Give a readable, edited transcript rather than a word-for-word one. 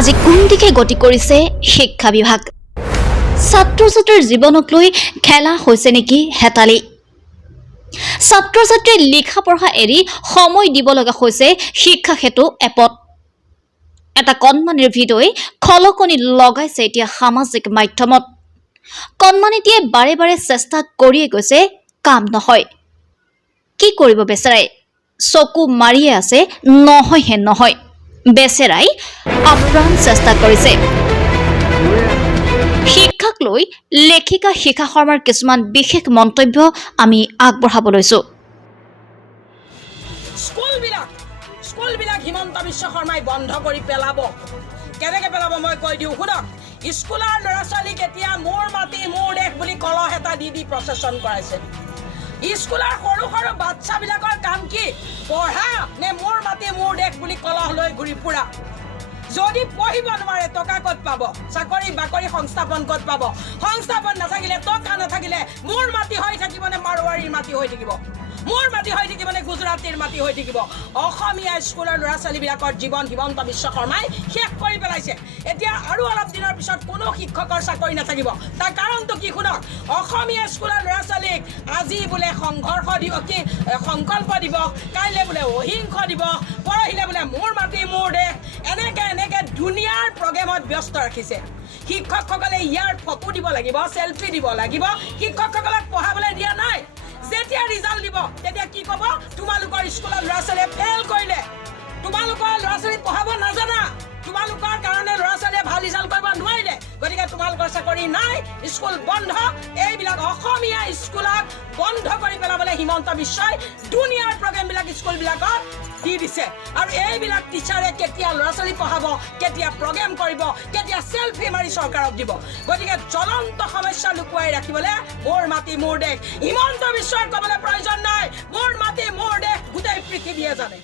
আজি কোন দিকে গতি কৰিছে শিক্ষা বিভাগ ছাত্ৰ ছাত্ৰীৰ জীৱনক লৈ খেলা হৈছে নেকি হেতালি ছাত্ৰ ছাত্ৰী লিখা পঢ়া এৰি সময় দিব লগা হৈছে শিক্ষা হেতু এপত এটা কণমানিৰ ভিডিঅ'ই খলকনি লগাইছে এতিয়া সামাজিক মাধ্যমত কণমানিটিয়ে বাৰে বাৰে চেষ্টা কৰিয়ে গৈছে কাম নহয় কি কৰিব বেচেৰাই চকু মাৰিয়ে আছে নহয় হে নহয় বেচেৰাই আপ্ৰাণ চেষ্টা কৰিছে শিক্ষাক লৈ লেখিকা শিখা শৰ্মাৰ কিছুমান বিশেষ মন্তব্য আমি আগবঢ়াব লৈছো স্কুল বিলাক হিমন্ত বিশ্ব শৰ্মাই বন্ধ কৰি পেলাব কেনেকে পেলাব মই কৈ দিওঁ শুনক স্কুলৰ ল'ৰা ছোৱালীক এতিয়া মোৰ মাটি মোৰ দেশ বুলি কলহ এটা দি প্ৰচেছন কৰাইছে স্কুলৰ সৰু সৰু বাচ্চাবিলাকৰ কাম কি পঢ়া নে মোৰ মাটি মোৰ দেশ বুলি কলহ লৈ ঘূৰি ফুৰা যদি পঢ়িব নোৱাৰে টকা ক'ত পাব চাকৰি বাকৰি সংস্থাপন ক'ত পাব সংস্থাপন নাথাকিলে টকা নাথাকিলে মোৰ মাটি হৈ থাকিব নে মাৰোৱাৰীৰ মাটি হৈ থাকিব মোৰ মাটি হৈ থাকিব নে গুজৰাটীৰ মাটি হৈ থাকিব অসমীয়া স্কুলৰ ল'ৰা ছোৱালীবিলাকৰ জীৱন হিমন্ত বিশ্ব শৰ্মাই শেষ কৰি পেলাইছে এতিয়া আৰু অলপ দিনৰ পিছত কোনো শিক্ষকৰ চাকৰি নাথাকিব তাৰ কাৰণটো কি শুনক অসমীয়া স্কুলৰ ল'ৰা ছোৱালীক আজি বোলে সংঘৰ্ষ দিৱস কি সংকল্প দিৱস কাইলৈ বোলে অহিংস দিৱস পৰহিলে বোলে মোৰ মাটি মোৰ দেশ এনেকে দুনিয়াৰ প্ৰগ্ৰেমত ব্যস্ত ৰাখিছে শিক্ষকসকলে ইয়াৰ ফটো দিব লাগিব সেলফি দিব লাগিব শিক্ষকসকলক পঢ়াবলৈ দিয়া নাই যেতিয়া ৰিজাল্ট দিব তেতিয়া কি ক'ব তোমালোকৰ স্কুলৰ ল'ৰা ছোৱালীয়ে ফেল কৰিলে তোমালোকৰ ল'ৰা ছোৱালী পঢ়াব নাজানা তোমালোকৰ কাৰণে ল'ৰা ছোৱালীয়ে ভাল ৰিজাল্ট কৰিব নোৱাৰিলে গতিকে তোমালোকৰ চাকৰি নাই স্কুল বন্ধ এইবিলাক অসমীয়া স্কুলক বন্ধ কৰি পেলাবলৈ হিমন্ত বিশ্বই দুনিয়াৰ প্ৰগ্ৰেমবিলাক স্কুলবিলাকত দি দিছে আৰু এইবিলাক টিচাৰে কেতিয়া ল'ৰা ছোৱালী পঢ়াব কেতিয়া প্ৰগ্ৰেম কৰিব কেতিয়া সেলফি মাৰি চৰকাৰক দিব গতিকে জ্বলন্ত সমস্যা লুকুৱাই ৰাখিবলৈ মোৰ মাটি মোৰ দেশ হিমন্ত বিশ্বৰ ক'বলৈ প্ৰয়োজন নাই মোৰ মাটি মোৰ দেশ গোটেই পৃথিৱীয়ে জানে